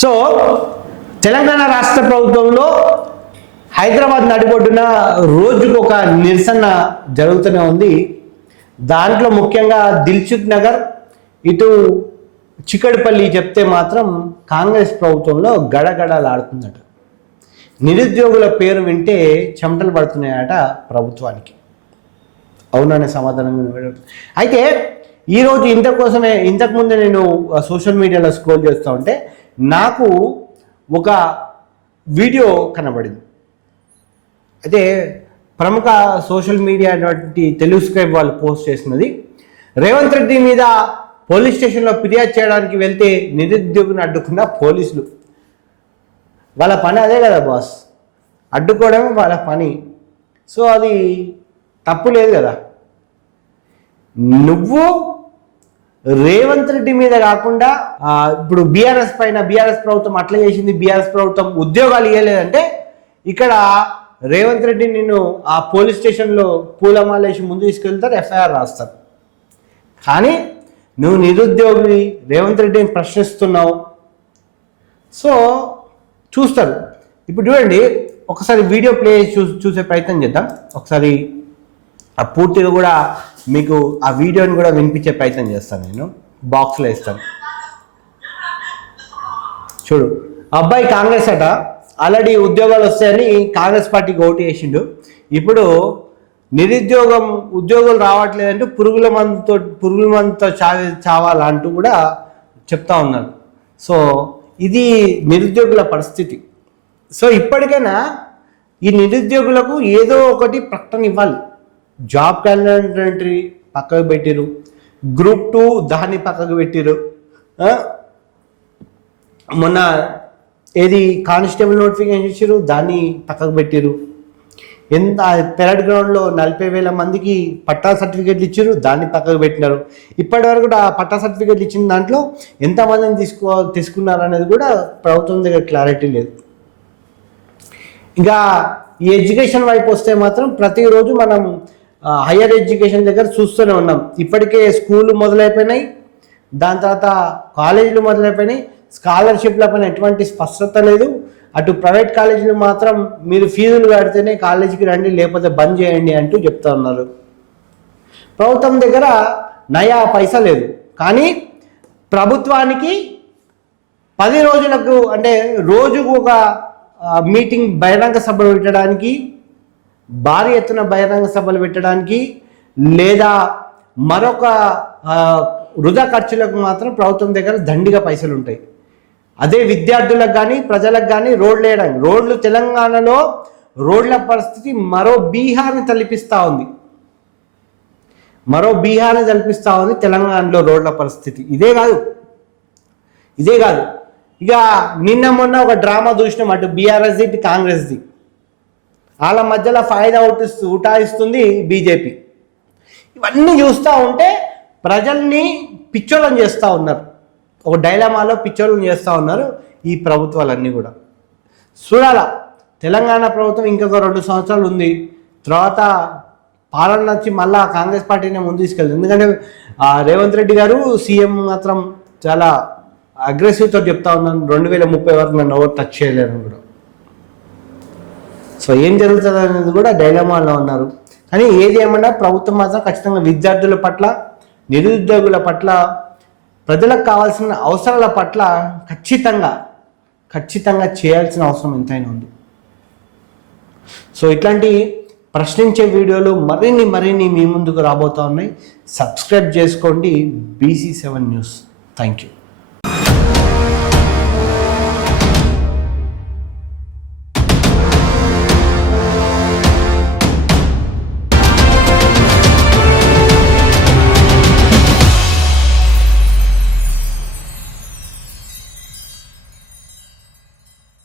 So Telangana రాష్ట్ర ప్రభుత్వంలో హైదరాబాద్ నడిబొడ్డున రోజుకు ఒక నిరసన జరుగుతూనే ఉంది. దాంట్లో ముఖ్యంగా దిల్సుఖ్ నగర్ ఇటు చిక్కడపల్లి చెప్తే మాత్రం కాంగ్రెస్ ప్రభుత్వంలో గడగడలాడుతుందట. నిరుద్యోగుల పేరు వింటే చెమటలు పడుతున్నాయట ప్రభుత్వానికి. అవుననే సమాధానం. అయితే ఈరోజు ఇంతకుముందే నేను సోషల్ మీడియాలో స్క్రోల్ చేస్తూ ఉంటే నాకు ఒక వీడియో కనబడింది. అయితే ప్రముఖ సోషల్ మీడియా అటువంటి తెలుగు స్క్రైబ్ వాళ్ళు పోస్ట్ చేసినది. రేవంత్ రెడ్డి మీద పోలీస్ స్టేషన్లో ఫిర్యాదు చేయడానికి వెళ్తే నిరుద్యోగిని అడ్డుకున్న పోలీసులు. వాళ్ళ పని అదే కదా బాస్, అడ్డుకోవడమే వాళ్ళ పని. సో అది తప్పు లేదు కదా. నువ్వు రేవంత్ రెడ్డి మీద కాకుండా ఇప్పుడు బీఆర్ఎస్ ప్రభుత్వం అట్లా చేసింది, బీఆర్ఎస్ ప్రభుత్వం ఉద్యోగాలు ఇవ్వలేదంటే ఇక్కడ రేవంత్ రెడ్డి నిన్ను ఆ పోలీస్ స్టేషన్లో పూలమాలేసి ముందు తీసుకెళ్తారు, ఎఫ్ఐఆర్ రాస్తారు. కానీ నువ్వు నిరుద్యోగి రేవంత్ రెడ్డిని ప్రశ్నిస్తున్నావు, సో చూస్తారు. ఇప్పుడు చూడండి, ఒకసారి వీడియో ప్లే చూసే ప్రయత్నం చేద్దాం. ఒకసారి పూర్తిగా కూడా మీకు ఆ వీడియోని కూడా వినిపించే ప్రయత్నం చేస్తాను. నేను బాక్స్లో వేస్తాను చూడు. అబ్బాయి కాంగ్రెస్ అట, ఆల్రెడీ ఉద్యోగాలు వస్తాయని కాంగ్రెస్ పార్టీకి ఓటు వేసిండు. ఇప్పుడు ఉద్యోగాలు రావట్లేదంటూ పురుగుల మందుతో చావాలంటూ కూడా చెప్తా ఉన్నారు. సో ఇది నిరుద్యోగుల పరిస్థితి. సో ఇప్పటికైనా ఈ నిరుద్యోగులకు ఏదో ఒకటి ప్రకటన ఇవ్వాలి. జాబ్ క్యాలెండర్ పక్కకు పెట్టిరు, గ్రూప్ 2 దాన్ని పక్కకు పెట్టిరు, మొన్న ఏది కానిస్టేబుల్ నోటిఫికేషన్ ఇచ్చారు దాన్ని పక్కకు పెట్టిరు, పెరడ్ గ్రౌండ్లో 40,000 మందికి పట్టా సర్టిఫికేట్లు ఇచ్చారు దాన్ని పక్కకు పెట్టినారు. ఇప్పటి వరకు ఆ పట్టా సర్టిఫికేట్లు ఇచ్చిన దాంట్లో ఎంతమందిని తీసుకున్నారు అనేది కూడా ప్రభుత్వం దగ్గర క్లారిటీ లేదు. ఇంకా ఈ ఎడ్యుకేషన్ వైపు వస్తే మాత్రం ప్రతిరోజు మనం హయ్యర్ ఎడ్యుకేషన్ దగ్గర చూస్తూనే ఉన్నాం. ఇప్పటికే స్కూళ్ళు మొదలైపోయినాయి, దాని తర్వాత కాలేజీలు మొదలైపోయినాయి. స్కాలర్షిప్ల పైన ఎటువంటి స్పష్టత లేదు. అటు ప్రైవేట్ కాలేజీలు మాత్రం మీరు ఫీజులు కడితేనే కాలేజీకి రండి, లేకపోతే బంద్ చేయండి అంటూ చెప్తా ఉన్నారు. ప్రభుత్వం దగ్గర నయా పైసా లేదు. కానీ ప్రభుత్వానికి 10 రోజులకు అంటే రోజుకు ఒక మీటింగ్, బహిరంగ సభలు పెట్టడానికి, భారీ ఎత్తున బహిరంగ సభలు పెట్టడానికి, లేదా మరొక వృధా ఖర్చులకు మాత్రం ప్రభుత్వం దగ్గర దండిగా పైసలు ఉంటాయి. అదే విద్యార్థులకు కానీ ప్రజలకు కానీ రోడ్లు తెలంగాణలో రోడ్ల పరిస్థితి మరో బీహార్ని తలపిస్తూ ఉంది. తెలంగాణలో రోడ్ల పరిస్థితి. ఇదే కాదు ఇక నిన్న మొన్న ఒక డ్రామా చూసినాం, అటు బీఆర్ఎస్ది ఇటు కాంగ్రెస్ది. వాళ్ళ మధ్యలో ఫాయిదా ఉటాయిస్తుంది బీజేపీ. ఇవన్నీ చూస్తూ ఉంటే ప్రజల్ని పిచ్చోళ్ళని చేస్తూ ఉన్నారు, ఒక డైలమాలో పిచ్చోళ్ళని చేస్తూ ఉన్నారు ఈ ప్రభుత్వాలన్నీ కూడా. చూడాల, తెలంగాణ ప్రభుత్వం ఇంకొక 2 సంవత్సరాలు ఉంది, తర్వాత పాలన వచ్చి మళ్ళా కాంగ్రెస్ పార్టీనే ముందు తీసుకెళ్తుంది. ఎందుకంటే రేవంత్ రెడ్డి గారు సీఎం మాత్రం చాలా అగ్రెసివ్తో చెప్తా ఉన్నాను, 2030 వరకు నన్ను ఎవరు టచ్ చేయలేరు కూడా. సో ఏం జరుగుతుంది అనేది కూడా డైలమాలో ఉన్నారు. కానీ ఏది ఏమన్నా ప్రభుత్వం మాత్రం ఖచ్చితంగా విద్యార్థుల పట్ల, నిరుద్యోగుల పట్ల, ప్రజలకు కావాల్సిన అవసరాల పట్ల ఖచ్చితంగా చేయాల్సిన అవసరం ఎంతైనా ఉంది. సో ఇట్లాంటి ప్రశ్నించే వీడియోలు మరిన్ని మీ ముందుకు రాబోతూ ఉన్నాయి. సబ్స్క్రైబ్ చేసుకోండి BC7 న్యూస్. Thank you.